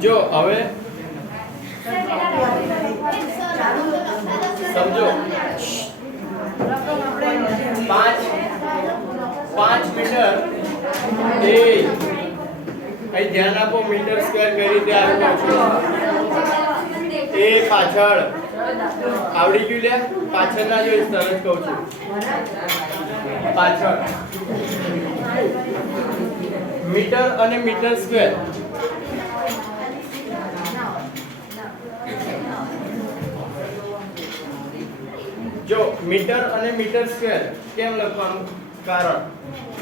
જો હવે સમજો 5 મીટર એ અહીં ધ્યાન આપો મીટર સ્ક્વેર કઈ રીતે આવે એ પાછળ આવડી ગયું લે પાછળના જો સરસ કહું છું પાછળ મીટર અને મીટર સ્ક્વેર જો મીટર અને મીટર સ્ક્વેર કેમ લખવાનું કારણ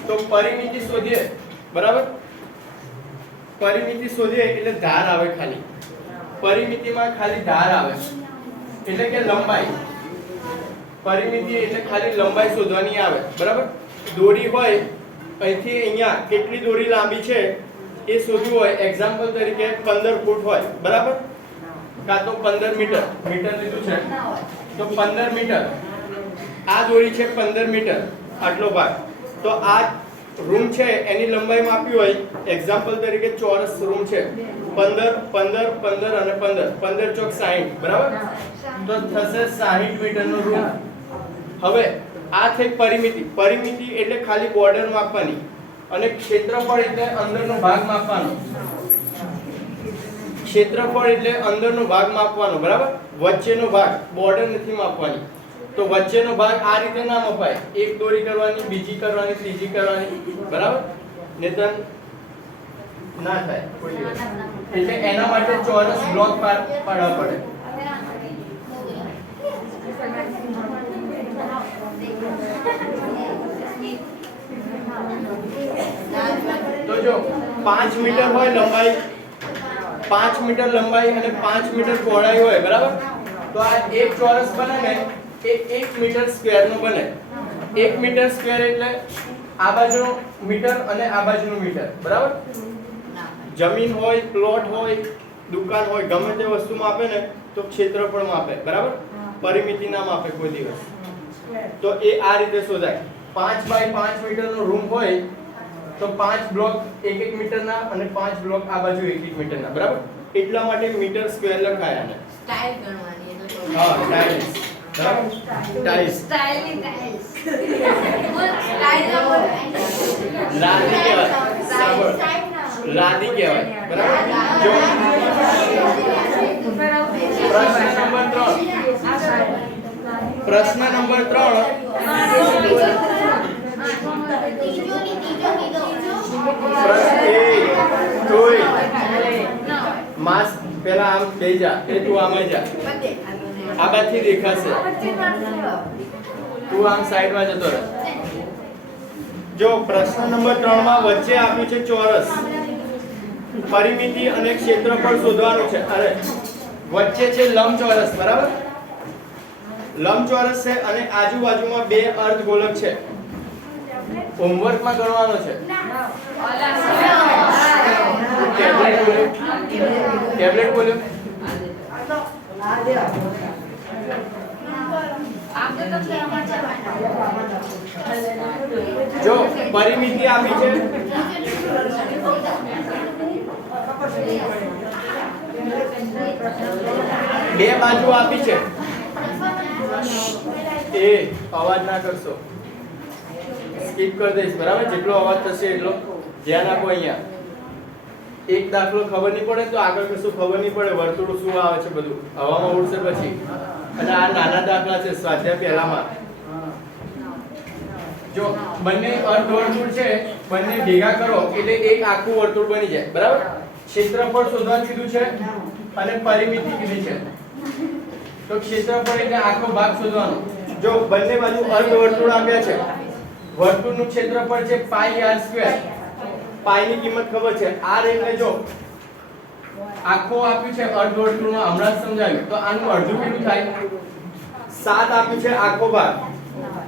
તો પરિમિતિ શોધીએ બરાબર પરિમિતિ શોધીએ એટલે ધાર આવે ખાલી પરિમિતિમાં ખાલી ધાર આવે એટલે કે લંબાઈ પરિમિતિ એટલે ખાલી લંબાઈ શોધવાની આવે બરાબર દોરી હોય અહીંથી અહીંયા કેટલી દોરી લાંબી છે એ શોધવું હોય એક્ઝામ્પલ તરીકે 15 ફૂટ હોય બરાબર કાં તો 15 મીટર લીધું છે તો 15 મીટર આ દોરી છે 15 મીટર આટલો ભાગ તો આ રૂમ છે એની લંબાઈ માપી હોય એક્ઝામ્પલ તરીકે ચોરસ રૂમ છે 15 15 15 અને 15 15 ચોક 60 બરાબર તો થશે 60 મીટરનો રૂમ હવે આ થઈ પરિમિતિ એટલે ખાલી બોર્ડર માપવાની અને ક્ષેત્રફળ એટલે અંદરનો ભાગ માપવાનો ક્ષેત્રફળ એટલે અંદરનો ભાગ માપવાનો બરાબર વચ્ચેનો ભાગ બોર્ડર નથી માપવાની તો વચ્ચેનો ભાગ આ રીતે ના મપાય એક દોરી કરવાની બીજી કરવાની ત્રીજી કરવાની બરાબર નહીતર ના થાય કોઈ દિવસ એટલે એના માટે ચોરસ બ્લોક પાડવા પડે તો જો 5 મીટર હોય લંબાઈ 5 મીટર લંબાઈ અને 5 મીટર પહોળાઈ હોય બરાબર તો આ એક ચોરસ બને ને એ 1 મીટર સ્ક્વેર નો બને 1 મીટર સ્ક્વેર એટલે આ બાજુનો મીટર અને આ બાજુનો મીટર બરાબર જમીન હોય પ્લોટ હોય દુકાન હોય ગમે તે વસ્તુ માપે ને તો ક્ષેત્રફળ માપે બરાબર પરિમિતિ ના માપે કોઈ દિવસ તો એ આ રીતે શોધાય 5 બાય 5 મીટરનો રૂમ હોય તો 5 બ્લોક 1 મીટરના અને 5 બ્લોક આ બાજુ 1 મીટરના બરાબર એટલા માટે મીટર સ્ક્વેર લખાય આને સ્ટાઇલ ગણવાની તો હા ટાઇલ્સ બરાબર ટાઇલ્સ સ્ટાઇલ લાદી કહેવાય સાંભળ લાદી કહેવાય બરાબર જો પ્રશ્ન નંબર 3 માસ પેલા આમ બેહી જા એ તું આમ જા આ બાજુથી દેખાશે તું આમ સાઈડમાં જતો રહે જો પ્રશ્ન નંબર 3 માં વચ્ચે આપ્યું છે ચોરસ પરિમિતિ અને ક્ષેત્રફળ શોધવાનું છે અરે વચ્ચે છે લંબચોરસ બરાબર લંબચોરસ છે અને આજુબાજુમાં બે અર્ધગોલક છે હોમવર્કમાં ગણવાનો છે ટેબ્લેટ બોલ્યો જો પરિમિતિ આપી છે બે બાજુ આપી છે એ અવાજ ના કરશો સ્કીપ કરી દઈશ બરાબર જેટલો અવાજ થશે એટલો ધ્યાન આપો અહીંયા એક દાખલો ખબર નહીં પડે તો આગળ કશું ખબર નહીં પડે વર્તુળ શું આવે છે બધું હવામાં ઉડશે પછી અને આ નાના દાખલા છે સ્વાધ્યાય પહેલામાં જો બંને અર્ધવર્તુળ છે બંને ભેગા કરો એટલે એક આખું વર્તુળ બની જાય બરાબર ક્ષેત્રફળ શોધવાનું કીધું છે અને પરિમિતિ કીધી છે તો ક્ષેત્રફળ એટલે આખો ભાગ શોધવાનો જો બંને બાજુ અર્ધવર્તુળ આપ્યા છે વર્તુળનું ક્ષેત્રફળ છે પાઈ r સ્ક્વેર પાઈ ની કિંમત ખબર છે r એટલે જો આખો આપ્યું છે અર્ધવર્તુળમાં હમણાં જ સમજાવ્યું તો આનું અડધું કેટલું થાય 7 આપ્યું છે આખો ભાગ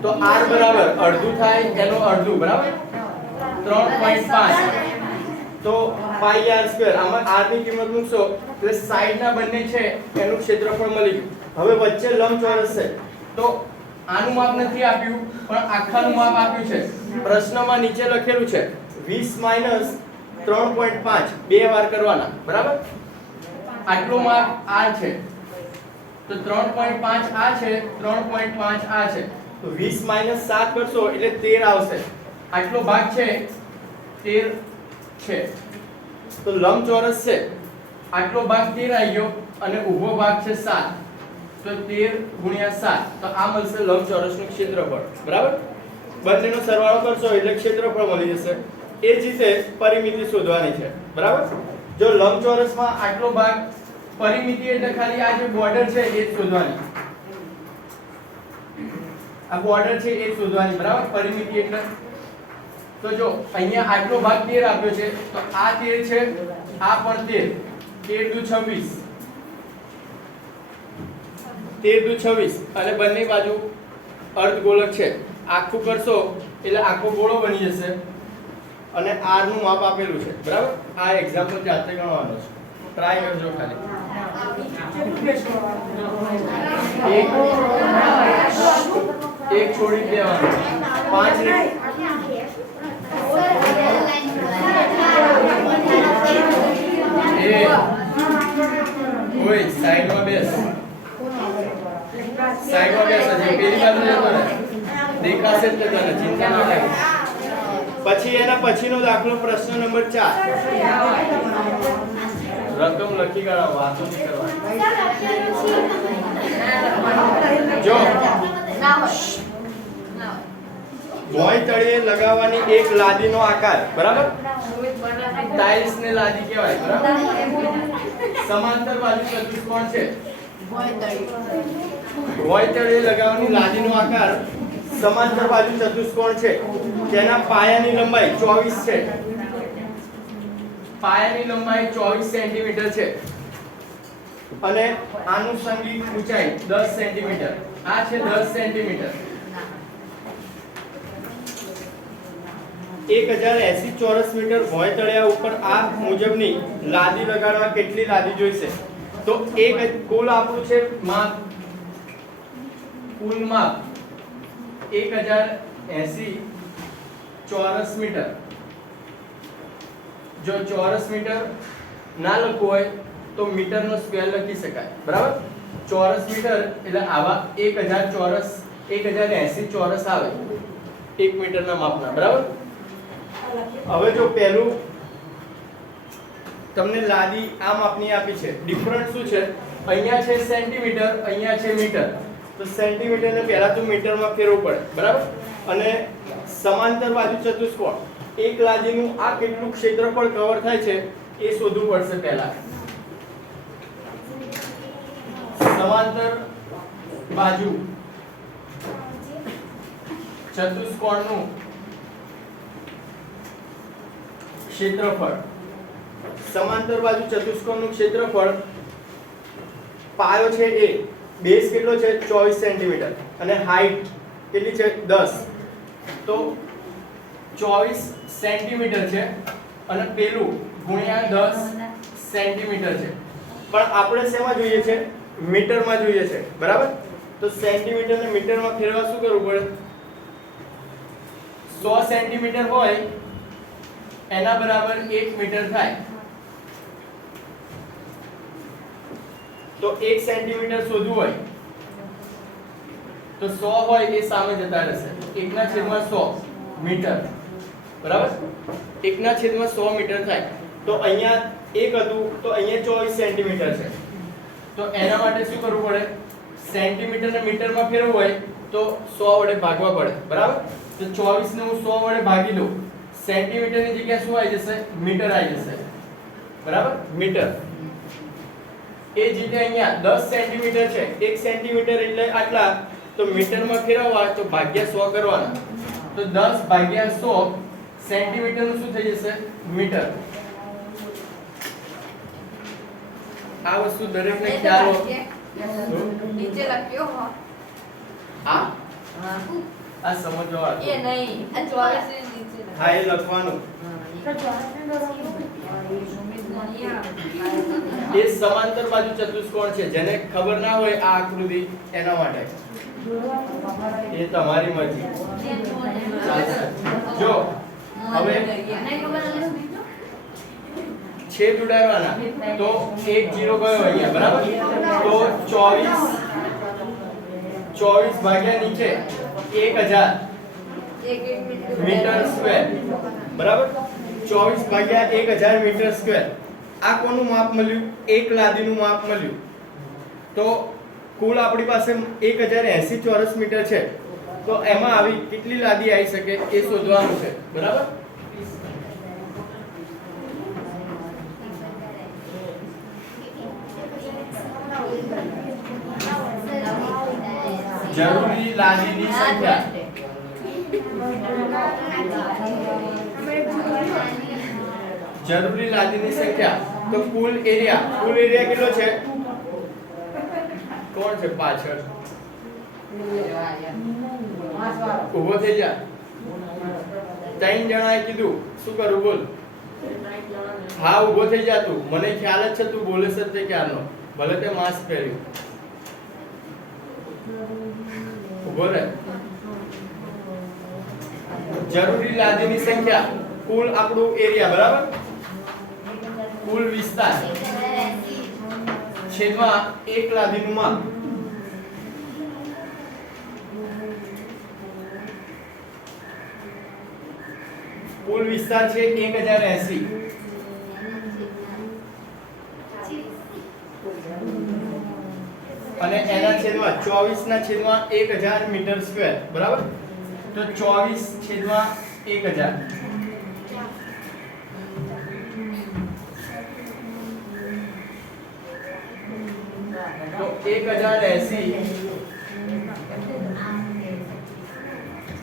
તો r બરાબર અડધું થાય એનો અડધું બરાબર 3.5 તો પાઈ r સ્ક્વેર આમાં r ની કિંમત મૂકશો એટલે સાઈડના બંને છે એનું ક્ષેત્રફળ મળી ગયું હવે વચ્ચે લંબચોરસ છે તો આનું માપ નથી આપ્યું પણ આખાનું માપ આપ્યું છે પ્રશ્નમાં નીચે લખેલું છે 20 - 3.5 બે વાર કરવાના, બરાબર? આટલું માપ આ છે તો 3.5 આ છે, 3.5 આ છે, તો 20 - 7 કરશો એટલે 13 આવશે. આટલો ભાગ છે 13 છે, તો લંબચોરસ છે, આટલો ભાગ 13 આવી ગયો અને ઊભો ભાગ છે 7, તો 13 × 7, તો આ મળશે લંબચોરસનું ક્ષેત્રફળ, બરાબર? બંનેનો સરવાળો કરશો એટલે ક્ષેત્રફળ મળી જશે. એ જ રીતે પરિમિતિ શોધવાની છે, બરાબર? જો લંબચોરસમાં આટલો ભાગ, પરિમિતિ એટલે ખાલી આ જે બોર્ડર છે એ જ શોધવાની, આ બોર્ડર છે એ જ શોધવાની, બરાબર? પરિમિતિ એટલે તો જો અહીંયા આટલો ભાગ 13 આપ્યો છે, તો આ 13 છે, આ પણ 13, 13 દુ 26, 13 દુ 26, અને બંને બાજુ અર્ધગોળક છે, આખું કરશો એટલે આખો ગોળો બની જશે અને r નું માપ આપેલું છે, બરાબર? આ એક્ઝામ્પલ જાતે ગણવાનો છે, ટ્રાય કરજો ખાલી. એક છોડી દેવાનો, 5 ને ઓય સાઈડમાં બેસ, સાઈડમાં બેસ, હજી પેલી બાજુ જતો રહે, દેખાશે જ તને, ચિંતા ન કર. પછી એના પછીનો દાખલો પ્રશ્ન નંબર 4. રકમ લખી કાઢો, વાતો નહીં કરવાની. જો ભોંય તળિયે લગાવવાની એક લાદીનો આકાર, બરાબર? ટાઇલ્સ ને લાદી કહેવાય, બરાબર? સમાંતર બાજુ ચતુષ્કોણ છે. ભોંય તળિયે લગાવવાની લાદીનો આકાર સમાંતર બાજુ ચતુષ્કોણ છે. તેના પાયાની લંબાઈ 24 છે. પાયાની લંબાઈ 24 સેન્ટીમીટર છે અને આનુષંગિક ઊંચાઈ 10 સેન્ટીમીટર. આ છે 10 સેન્ટીમીટર. 1080 ચોરસ મીટર ભોંય તળિયા ઉપર આ મુજબની લાદી લગાડવા કેટલી લાદી જોઈશે? તો એક કુલ આપણું છે માપ, કુલ માપ 1080 ચોરસ મીટર. જો ચોરસ મીટર ના લખવું હોય તો મીટરનો સ્ક્વેર લખી શકાય, બરાબર? ચોરસ મીટર એટલે આવા 1000 ચોરસ, 1080 ચોરસ આવે 1 મીટરના માપના, બરાબર? હવે જો પહેલું તમને લાદી આ માપની આપી છે, ડિફરન્સ શું છે? અહીંયા છે સેન્ટીમીટર, અહીંયા છે મીટર, તો સેન્ટીમીટર ને પહેલા તો મીટરમાં ફેરવવું પડે, બરાબર? અને સમાંતર બાજુ ચતુષ્કોણ, એક લાદીનું આ કેટલું ક્ષેત્રફળ કવર થાય છે એ શોધવું પડશે પહેલા. સમાંતર બાજુ ચતુષ્કોણનું ક્ષેત્રફળ, સમાંતર બાજુ ચતુષ્કોણનું ક્ષેત્રફળ, પાયો છે એ, બેઝ કેટલો છે 24 સેન્ટીમીટર અને હાઈટ કેટલી છે 10, તો 24 સેન્ટીમીટર છે અને પેલું ગુણ્યા 10 સેન્ટીમીટર છે. પણ આપણે શેમાં જોઈએ છે? મીટરમાં જોઈએ છે, બરાબર? તો સેન્ટીમીટર ને મીટરમાં ફેરવા શું કરવું પડે? 100 સેન્ટીમીટર હોય એના બરાબર 1 મીટર થાય, તો 1 સેન્ટીમીટર શોધવું હોય તો 100 હોય એ સામે જતા રહેશે, 1/100 મીટર, બરાબર? 1/100 મીટર થાય. તો અહીંયા 1 હતું તો અહીંયા 24 સેન્ટીમીટર છે, તો એના માટે શું કરવું પડે? સેન્ટીમીટર ને મીટરમાં ફેરવવું હોય તો 100 વડે ભાગવા પડે, બરાબર? તો 24 ને હું 100 વડે ભાગી દઉં, સેન્ટીમીટર ની જગ્યાએ શું આવી જશે? મીટર આવી જશે, બરાબર? મીટર. એ જ રીતે અહીંયા 10 સેન્ટીમીટર છે, 1 સેન્ટીમીટર એટલે આટલા, તો મીટરમાં ફેરવવા તો ભાગ્યા 100 કરવાના, તો 10 ભાગ્યા 100 સેન્ટીમીટર નું શું થઈ જશે? મીટર. આ વસ્તુ દરેકને ખ્યાલ હોય. નીચે લખ્યો હો. આ સમજવા એ નહીં, આ 24 ની નીચે. હા, એ લખવાનું. એ સમાંતર બાજુ ચતુષ્કોણ છે, જેને ખબર ના હોય આ આકૃતિ, એના માટે એ તમારી મરજી. જો હવે છેદ ઉડાડવાના તો 1 0 ગયો અહીંયા બરાબર તો 24 ભાગ્યા નીચે 1000 મીટર સ્ક્વેર બરાબર 24 ભાગ્યા 1000 મીટર સ્ક્વેર આ કોનું માપ મળ્યું એક લાદીનું માપ મળ્યું તો કુલ આપણી પાસે 1080 ચોરસ મીટર છે તો એમાં આવી કેટલી લાદી આવી શકે એ શોધવાનું છે બરાબર જરૂરી લાદીની સંખ્યા જરૂરી લાદીની સંખ્યા તો કુલ એરિયા કેટલો છે કોણ છે પાછળ ઊભો થઈ જા 3 જણાએ કીધું શું કરું બોલ હા ઊભો થઈ જા તું મને ખ્યાલ જ છે તું બોલે છે તે ક્યારનો ભલે તે માસ્ક પહેર્યું ઊભો રહે જરૂરી લાદીની સંખ્યા કુલ આપણું એરિયા બરાબર કુલ વિસ્તાર છેદમાં એક લાદીનું માપ કુલ વિસ્તાર છે 1080 અને એના છેદમાં 24 ના છેદમાં 1000 મીટર સ્ક્વેર બરાબર તો 24 છેદમાં 1000 તો 1080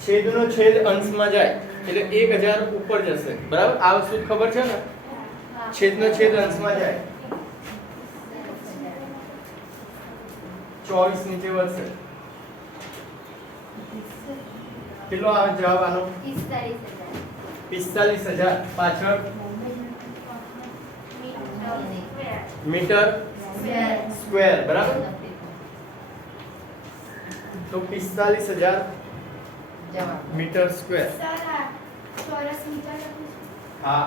છેદનો છેદ અંશમાં જાય એટલે 1000 ઉપર જશે બરાબર આ વસ્તુ ખબર છે ને છેદનો છેદ અંશમાં જાય 24 નીચે વધશે કેટલો આવે જવાબ આનો 45000 પાછળ મીટર સ્ક્વેર બરાબર તો 45000 મીટર સ્ક્વેર હા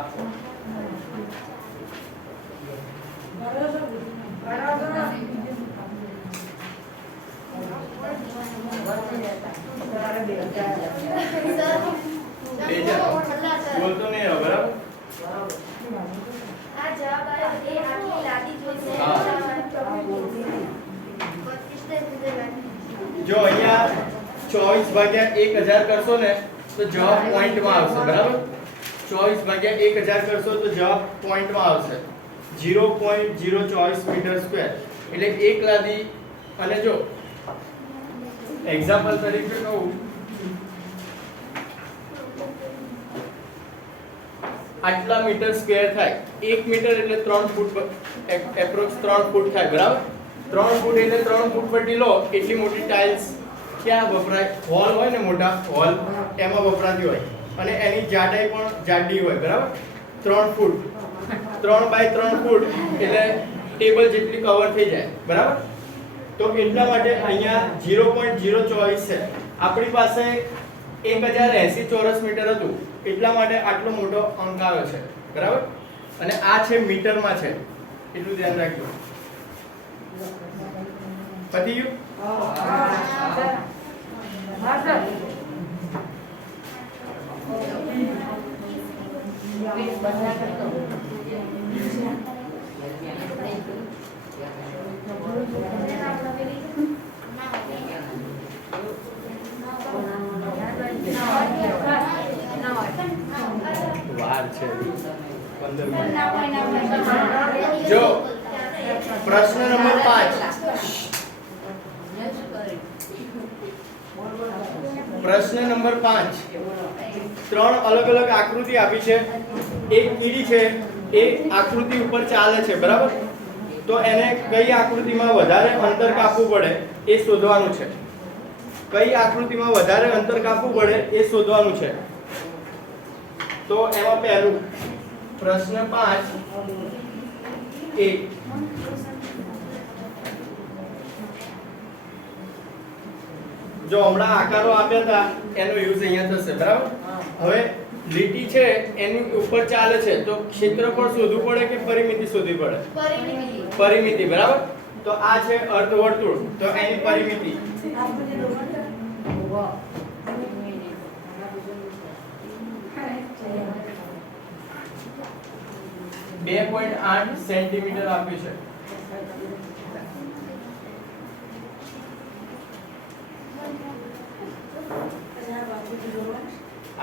બોલતો નહીં બરાબર જો અહીંયા 24 ભાગ્યા 1000 કરશો ને તો જવાબ પોઈન્ટમાં આવશે બરાબર 24 ભાગ્યા 1000 કરશો તો જવાબ પોઈન્ટમાં આવશે 0.024 મીટર સ્ક્વેર એટલે એક લાદી અને જો એક્ઝામ્પલ તરીકે કહું આટલા મીટર સ્ક્વેર થાય 1 મીટર એટલે 3 ફૂટ એપ્રોક્સ 3 ફૂટ થાય બરાબર 3 ફૂટ એટલે 3 ફૂટ પટ્ટી લો એટલી મોટી ટાઇલ્સ ક્યાં વપરાય હોલ હોય ને મોટા હોલ એમાં વપરાતી હોય અને એની જાડાઈ પણ જાડી હોય બરાબર 3 ફૂટ 3 બાય 3 ફૂટ એટલે ટેબલ જેટલી કવર થઈ જાય બરાબર તો એટલા માટે અહીંયા 0.024 છે આપણી પાસે 1080 ચોરસ મીટર હતું એટલા માટે આટલો મોટો અંક આવ્યો છે બરાબર અને આ છે મીટરમાં છે એટલું ધ્યાન રાખજો પતી ગયું વાર છે 15 મિનિટ જો પ્રશ્ન નંબર 5 પ્રશ્ન નંબર 5 ત્રણ અલગ અલગ આકૃતિ આપી છે એક કીડી છે એ આકૃતિ ઉપર ચાલે છે બરાબર તો એને કઈ આકૃતિમાં વધારે અંતર કાપવું પડે એ શોધવાનું છે કઈ આકૃતિમાં વધારે અંતર કાપવું પડે એ શોધવાનું છે તો એમાં પહેલું પ્રશ્ન 5 એક જો હમણાં આકારો આપ્યા હતા એનો યુઝ અહીંયા થશે બરાબર હવે લીટી છે એની ઉપર ચાલે છે તો ક્ષેત્રફળ શોધવું પડે કે પરિમિતિ શોધવી પડે? પરિમિતિ, બરાબર. તો આ છે અર્ધવર્તુળ, તો એની પરિમિતિ 2.8 સેન્ટીમીટર આપ્યું છે.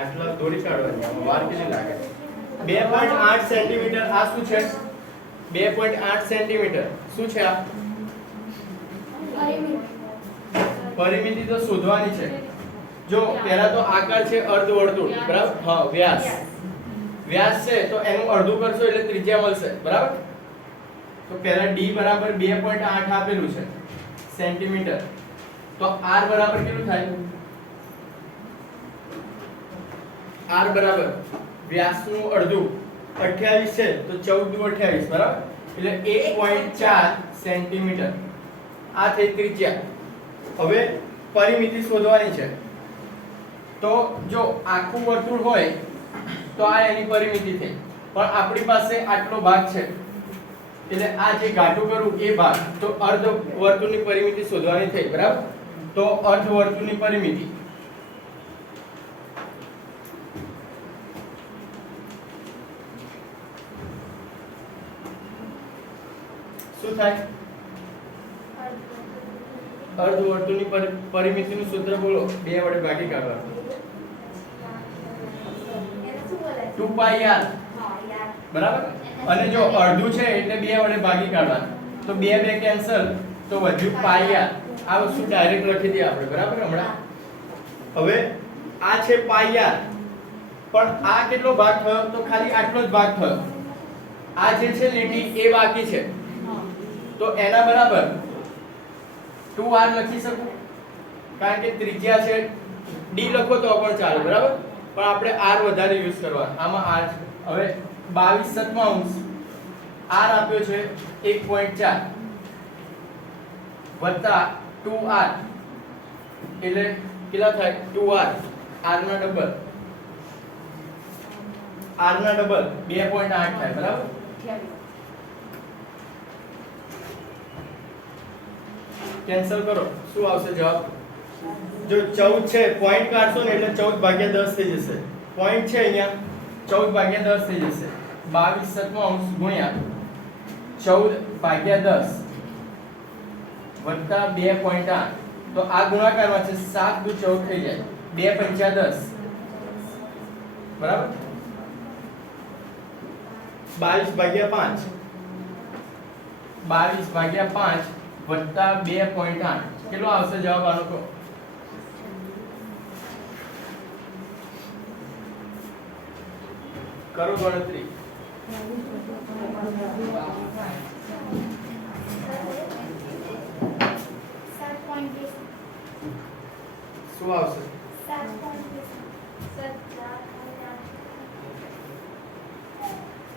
આટલા દોરી કાઢવાની વાર કેટલી લાગે? 2.8 સેન્ટીમીટર. આ શું છે? 2.8 સેન્ટીમીટર શું છે આ? પરિમિતિ તો શોધવાની છે. જો પહેલા તો આકાર છે અર્ધવર્તુળ, બરાબર. હા, વ્યાસ. વ્યાસ છે તો એનું અડધું કરશો એટલે ત્રિજ્યા મળશે, બરાબર. તો પહેલા d બરાબર 2.8 આપેલું છે સેન્ટીમીટર. તો r બરાબર કેટલું થાય? r બરાબર વ્યાસનું અડધું 28 છે તો 14 દુ 28, બરાબર. એટલે 1.4 સેન્ટીમીટર. આ થઈ ત્રિજ્યા. હવે પરિમિતિ શોધવાની છે. તો જો આખું વર્તુળ હોય તો આ એની પરિમિતિ થઈ, પણ આપણી પાસે આટલો ભાગ છે એટલે આ જે ઘાટું કરું એ ભાગ, તો અર્ધ વર્તુળની પરિમિતિ શોધવાની થઈ, બરાબર. તો અર્ધ વર્તુળની પરિમિતિ શું થાય? અર્ધ વર્તુળની પરિમિતિનું સૂત્ર બોલો. 2 વડે ભાગી કાઢવાનું. 2 પાઈ r, બરાબર. અને જો અડધું છે એટલે 2 વડે ભાગી કાઢવાનું. તો 2 2 કેન્સલ, તો વધ્યું પાઈ r. આ વસ્તુ ડાયરેક્ટ લખી દઈએ આપણે, બરાબર. હમણાં હવે આ છે પાઈ r, પણ આ કેટલો ભાગ થયો? તો ખાલી આટલો જ ભાગ થયો. આ જે છે લીટી એ બાકી છે, તો એના બરાબર 2r લખી શકું, કારણ કે ત્રિજ્યા છે. d લખો તો પણ ચાલે, બરાબર. પણ આપણે r વધારે યુઝ કરવા. આમાં r છે. હવે 22/7 r આપ્યો છે 1.4 વત્તા 2r એટલે કેટલા થાય? 2r. r ના ડબલ, r ના ડબલ 2.8 થાય, બરાબર. કેન્સલ કરો, શું આવશે જવાબ? જો 14 છે, પોઈન્ટ કાઢશો ને એટલે 14/10 થઈ જશે. પોઈન્ટ છે અહીંયા 14/10 થઈ જશે. 22/7 ગુણ્યા 14/10 વત્તા 2.8. તો આ ગુણાકારમાં છે 7 દુ 14 થઈ જાય. 2 પંચા 10, બરાબર. 22/5 22/5 વત્તા 2.8 કેટલો આવશે જવાબ આનો? કહો. કરો ગણતરી. શું આવશે?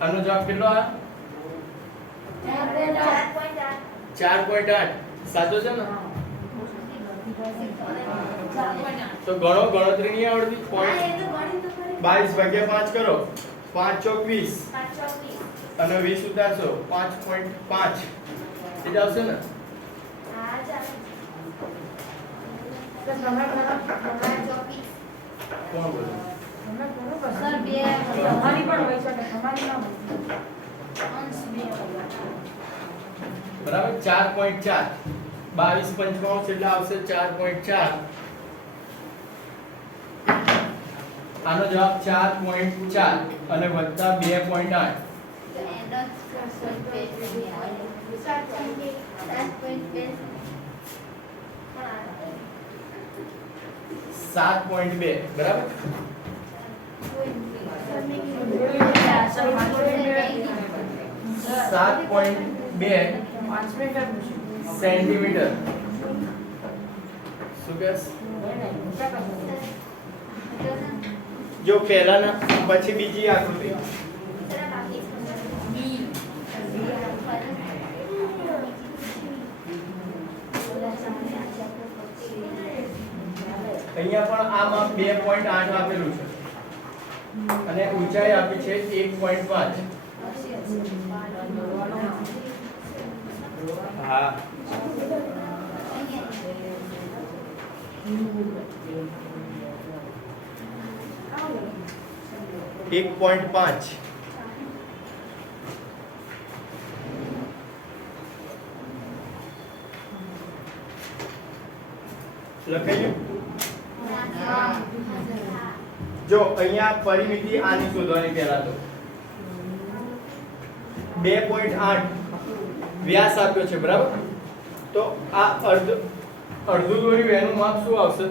આનો જવાબ કેટલો આ? 4.8. સાચો છે ને? તો ગણો, ગણતરી નહીં આવડતી? પોઈન્ટ 22/5 કરો. 5 ચોક 20 અને 20 ઉતારશો 5.5 એ આવશે ને? કોણ બોલે? બરાબર. 4.4 22/5 એટલે આવશે 4.4. આનો જવાબ 4.4 અને વત્તા 2.8. 7.2, બરાબર. 7.2 સેન્ટીમીટર. શું કહેશ? જો પહેલાના પછી બીજી આકૃતિ. અહીંયા પણ આમાં 2.8 આપેલું છે. અને ઊંચાઈ આપી છે 1.5. હા 1.5. લખાઈ ગયું? જો અહીંયા પરિમિતિ આની શોધવાની પહેલા તો 2.8 વ્યાસ આપ્યો છે, બરાબર? તો આ અડધું દોર્યું એનું માપ શું આવશે?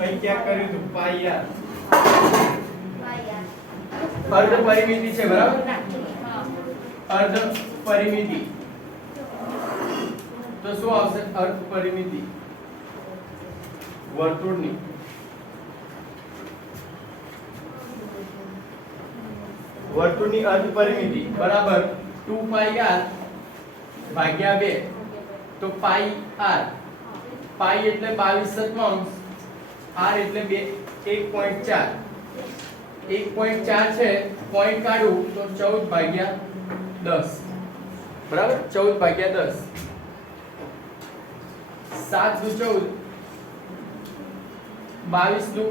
અહીં ક્યાંક કર્યું હતું પાઈ આર. અર્ધ પરિમિતિ છે, બરાબર? અર્ધ પરિમિતિ તો શું આવશે? અર્ધ પરિમિતિ વર્તુળની અર્ધ પરિમિતિ બરાબર 2 પાઈ r ભાગ્યા 2. તો પાઈ r, પાઈ એટલે 22/7, r એટલે 1.4. 1.4 છે, પોઈન્ટ કાઢું તો 14/10, બરાબર? 14/10. 7 દુ 14, 22 દુ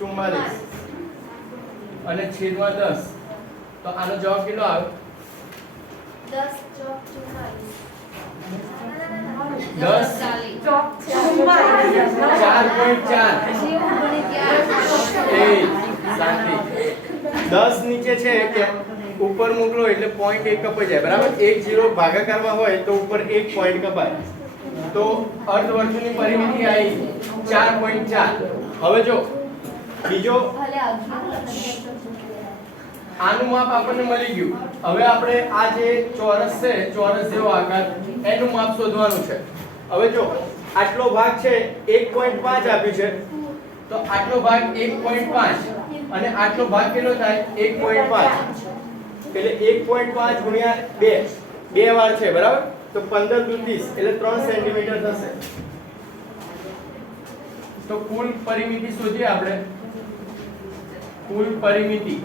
44 અને છેદમાં 10. તો આનો જવાબ કેટલો આવે? 10 નીચે છે કે ઉપર મોકલો એટલે પોઈન્ટ 1 કપાઈ જાય, બરાબર? 1 0 ભાગાકારમાં હોય તો ઉપર 1 પોઈન્ટ કપાય. તો અર્ધવર્તુળની પરિમિતિ આવી 4.4. હવે જો બીજો આનું માપ આપણને મળી ગયું. હવે આપણે આ જે ચોરસ છે, ચોરસ જેવો આકાર, એનું માપ શોધવાનું છે. હવે જો આટલો ભાગ છે 1.5 આપ્યું છે, તો આટલો ભાગ 1.5 અને આટલો ભાગ કેટલો થાય? 1.5. એટલે 1.5 ગુણ્યા 2, 2 વાર છે, બરાબર? તો 15 દુ 30 એટલે 3 સેન્ટીમીટર થશે. તો કુલ પરિમિતિ શોધીએ આપણે. કુલ પરિમિતિ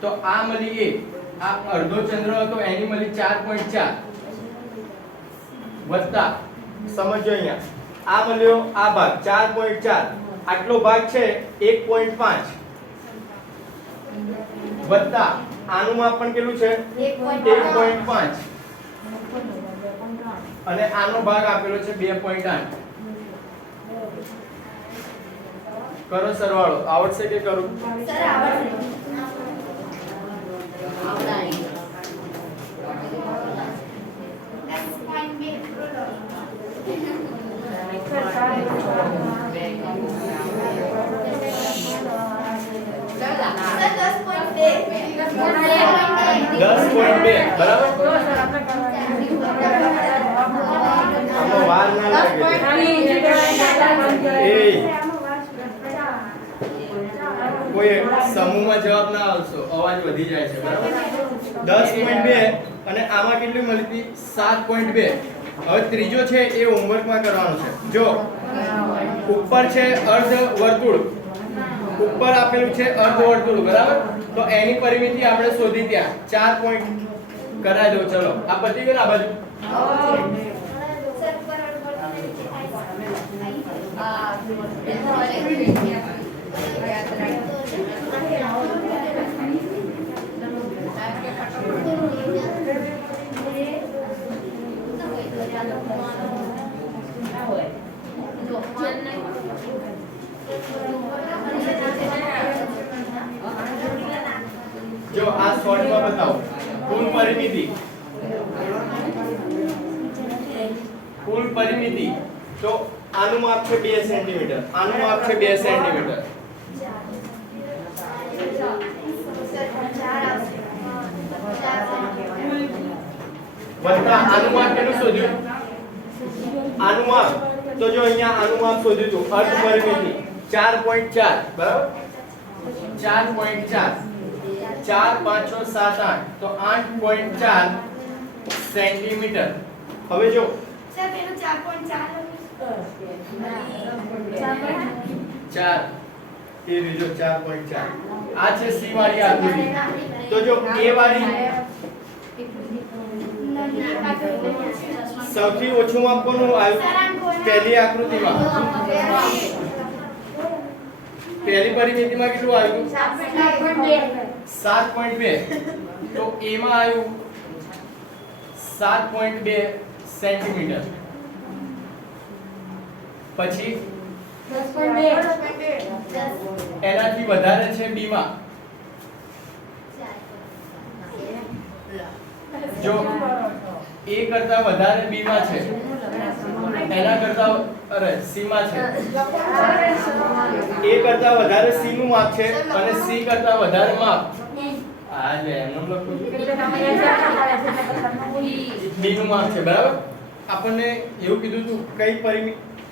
તો આ મળી 1, આ અડધો ચંદ્ર હતો એની મળી 4.4 વત્તા, સમજો અહીંયા આ મળ્યો આ ભાગ 4.4, આટલો ભાગ છે 1.5 વત્તા આનું માપ પણ કેટલું છે? 1.5 અને આનો ભાગ આપેલો છે 2.8. કરો સરવાળો. આવડશે કે કરું? સર આવડશે. બરાબર? આમાં વાર ના લાગે. કોઈ સમૂહમાં જવાબ ના આવશો, અવાજ વધી જાય છે, બરાબર? 10.2 અને આમાં કેટલી મળી હતી? 7.2. હવે ત્રીજો છે એ હોમવર્કમાં કરવાનો છે. જો ઉપર છે અર્ધ વર્તુળ, ઉપર આપેલું છે અર્ધ વર્તુળ, બરાબર? તો એની પરિમિતિ આપણે શોધી ત્યાં 4 પોઈન્ટ કરાવી દો. ચલો આ પતી ગયું આ બાજુ. જો આ શોર્ટમાં બતાવો. કુલ પરિમિતિ, કુલ પરિમિતિ તો આનું માપ છે 2 સેન્ટીમીટર, આનું માપ છે 2 સેન્ટીમીટર. વત્તા આનું માપ કેટલું શોધ્યું? આનું માપ તો જો અહીંયા આનું માપ શોધ્યું હતું અર્ધ પરિમિતિ 4.4, બરાબર? 4.4, 4 5 6 7 8 તો 8.4 સેન્ટીમીટર. હવે જો સર પેલું 4.4 4 એ બીજો 4.4 આ છે સી વાળી આકૃતિ તો જો એ વાળી સૌથી ઓછું માપ કોનું આવ્યું પહેલી આકૃતિમાં પહેલી પરિમિતિમાં કેટલું આવ્યું 7.2 તો એ માં આવ્યું 7.2 સેન્ટીમીટર પછી એનાથી વધારે છે બી માં જો એ કરતા વધારે બી માં છે એના કરતા અરે સી માં છે એ કરતા વધારે સી નું માપ છે અને સી કરતા વધારે માપ આ જે એમનો લખું બી નું માપ છે બરાબર આપણને એવું કીધું હતું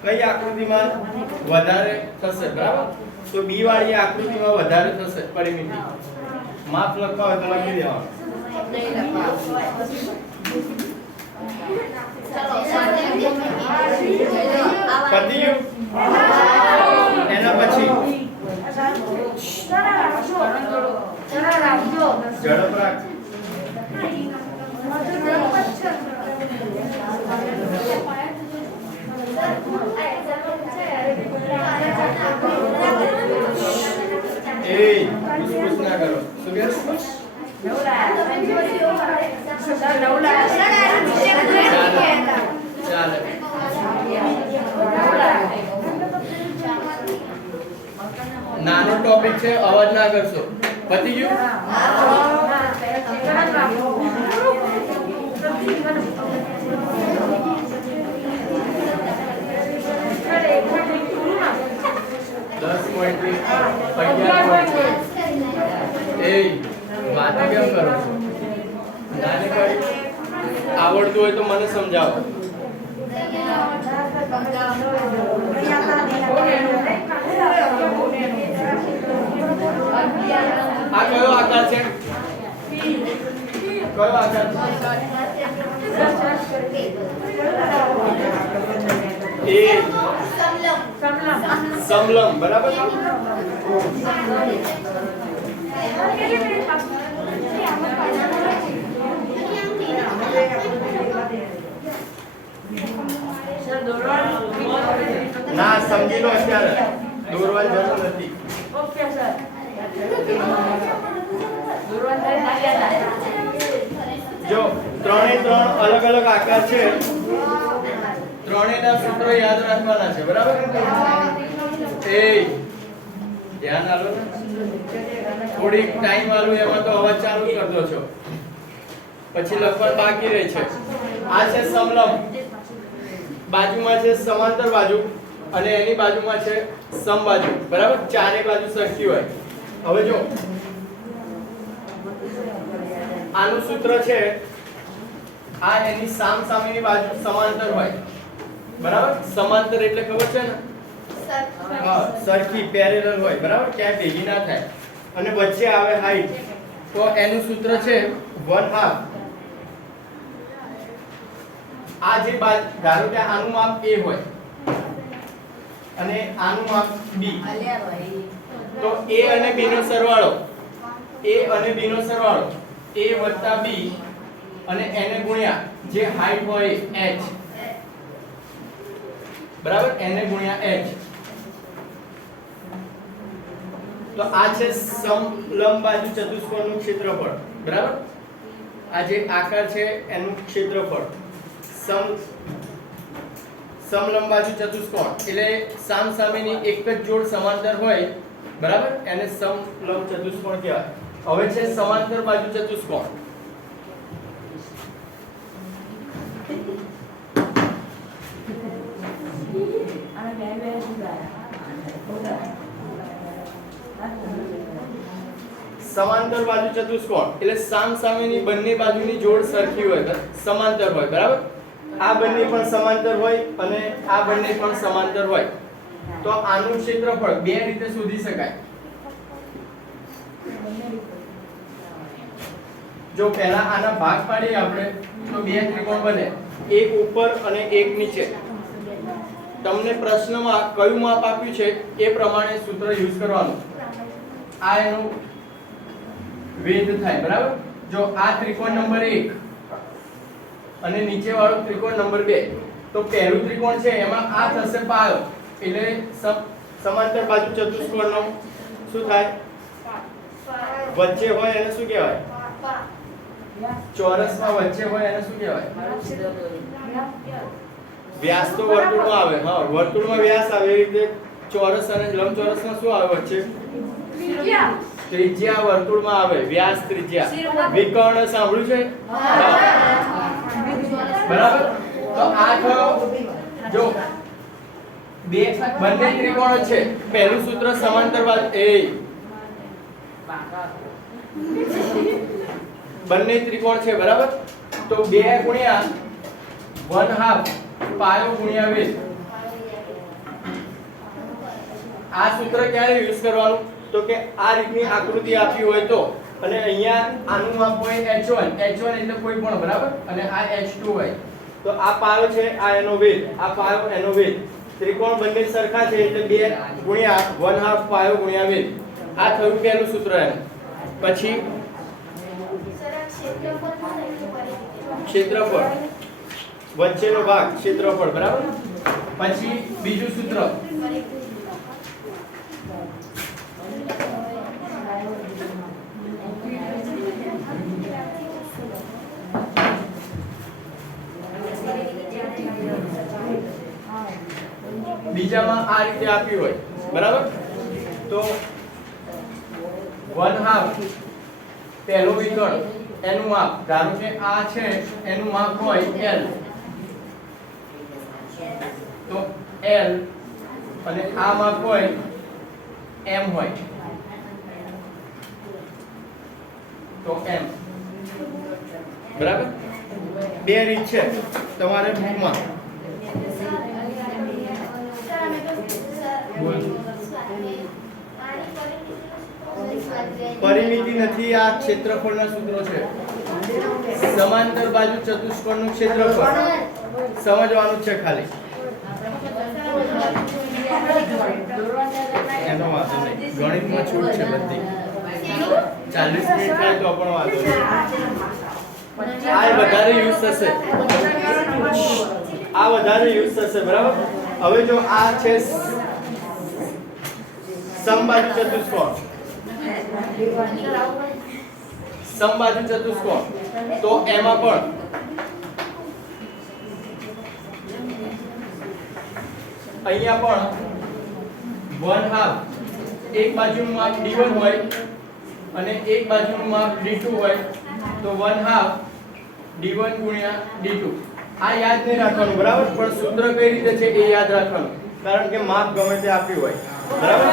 કઈ આકૃતિમાં વધારે થશે બરાબર તો બી વાળી આકૃતિમાં વધારે થશે પરિમિતિ માપ લખવા હોય તો લખી દેવાનું પતી ગયું એના પછી ઝડપ રાખ એ પૂછ ના કરો શું કહે ચાલે નાનો ટોપિક છે અવાજ ના કરશો પતી ગયું એ વાત કેમ કરો નાને ભાઈ આવડતું હોય તો મને સમજાવો આ કયો આકાર છે કયો આકાર એ સમલંબ બરાબર ના સમજી લો અત્યારે દોરવાની જરૂર નથી ઓકે સર જો ત્રણે ત્રણ અલગ અલગ આકાર છે ત્રણેયના સૂત્રો યાદ રાખવાના છે બરાબર એ ધ્યાન આલો ને થોડીક ટાઈમ આલું એમાં તો અવાજ ચાલુ કરી દો છો પછી લખવાનું બાકી રહે છે આ છે સમલંબ બાજુમાં છે સમાંતર બાજુ અને એની બાજુમાં છે સમબાજુ બરાબર ચારે બાજુ સરખી હોય હવે જો આનું સૂત્ર છે આ એની સામસામેની બાજુ સમાંતર હોય બરાબર સમાંતર એટલે ખબર છે ને હા સરખી પેરેલલ હોય બરાબર ક્યાંય ભેગી ના થાય અને વચ્ચે આવે હાઈટ તો એનું સૂત્ર છે 1/2 આ જે ધારો કે આનું માપ a હોય અને આનું માપ b તો a અને b નો સરવાળો a અને b નો સરવાળો a + b અને એને ગુણ્યા જે હાઈટ હોય h બરાબર એને ગુણ્યા h તો આ છે સમલંબ બાજુ ચતુષ્કોણનું ક્ષેત્રફળ બરાબર આ જે આકાર છે એનું ક્ષેત્રફળ સમલંબ બાજુ ચતુષ્કોણ એટલે સામસામેની એક જ જોડ સમાંતર હોય બરાબર એને સમલંબ ચતુષ્કોણ કહેવાય હવે છે સમાંતર બાજુ ચતુષ્કોણ સમાંતર બાજુ ચતુષ્કોણ એટલે સામસામેની બંને બાજુની જોડ સરખી હોય સમાંતર હોય બરાબર આ બંને પણ સમાંતર હોય અને આ બંને પણ સમાંતર હોય તો આનું ક્ષેત્રફળ બે રીતે શોધી શકાય જો પહેલા આના ભાગ પાડીએ આપણે તો બે ત્રિકોણ બને એક ઉપર અને એક નીચે તમને પ્રશ્નમાં કયું માપ આપ્યું છે એ પ્રમાણે સૂત્ર યુઝ કરવાનું. આ એનું વેધ થાય, બરાબર. જો આ ત્રિકોણ નંબર 1 અને નીચે વાળું ત્રિકોણ નંબર 2, તો પહેલું ત્રિકોણ છે એમાં આ થશે પાયો, એટલે સમાંતર બાજુ ચતુષ્કોણનો શું થાય? વચ્ચે હોય એને શું કહેવાય? ચોરસમાં વચ્ચે હોય એને શું કહેવાય? વ્યાસ તો વર્તુળમાં આવે. હા, વર્તુળમાં વ્યાસ આવે એ રીતે ચોરસ અને લંબચોરસમાં શું આવે વચ્ચે? ત્રિજ્યા વર્તુળમાં આવે, વ્યાસ ત્રિજ્યા. વિકર્ણ સાંભળ્યું છે? બરાબર. તો આ થયો, જો બંને ત્રિકોણો છે, પહેલું સૂત્ર સમાંતર બાજુ બંને ત્રિકોણ છે, બરાબર. તો 2 ગુણ્યા 1/2 પાયો ગુણ્યા વેધ. આ સૂત્ર ક્યારે યુઝ કરવાનું? તો કે આ રીતની આકૃતિ આપી હોય તો, અને અહીંયા આનું માપ હોય h1 એટલે કોઈ પણ, બરાબર, અને આ h2 હોય તો આ પાયો છે, આ એનો વેધ, આ પાયો એનો વેધ. ત્રિકોણ બંને સરખા છે એટલે 2 ગુણ્યા 1/2 પાયો ગુણ્યા વેધ. આ થયું પહેલું સૂત્ર એનું. પછી ક્ષેત્રફળ, વચ્ચેનો ભાગ ક્ષેત્રફળ, બરાબર. પછી બીજું સૂત્ર બીજામાં આ રીતે આપ્યું હોય, બરાબર. તો 1/2 પહેલો વિકર્ણ એનું માપ, ધારો કે આ છે એનું માપ હોય L, તો L અને આ માપ હોય M હોય તો M, બરાબર. બે રીત છે તમારે બુકમાં. પરિમિતિ નથી, આ ક્ષેત્રફળના સૂત્રો છે. સમાંતર બાજુ ચતુષ્કોણનું ક્ષેત્રફળ સમજવાનું છે ખાલી. એનો વાંધો નહીં, ગણિતમાં છૂટ છે બધી. 40 મિનિટ થાય તો પણ વાંધો નહીં. આ વધારે યુઝ થશે, આ વધારે યુઝ થશે, બરાબર. હવે જો આ છે સમબાજુ ચતુષ્કોણ, સમબાજુ ચતુષ્કોણ, તો એમાં પણ અહીંયા પણ 1/2 એક બાજુનું માપ d1 હોય અને એક બાજુનું માપ d2 હોય, તો 1/2 d1 ગુણ્યા d2. આ યાદ નહીં રાખવાનું, બરાબર, પણ સૂત્ર કઈ રીતે છે એ યાદ રાખવાનું, કારણ કે માપ ગમે તે આપ્યું હોય, બરાબર.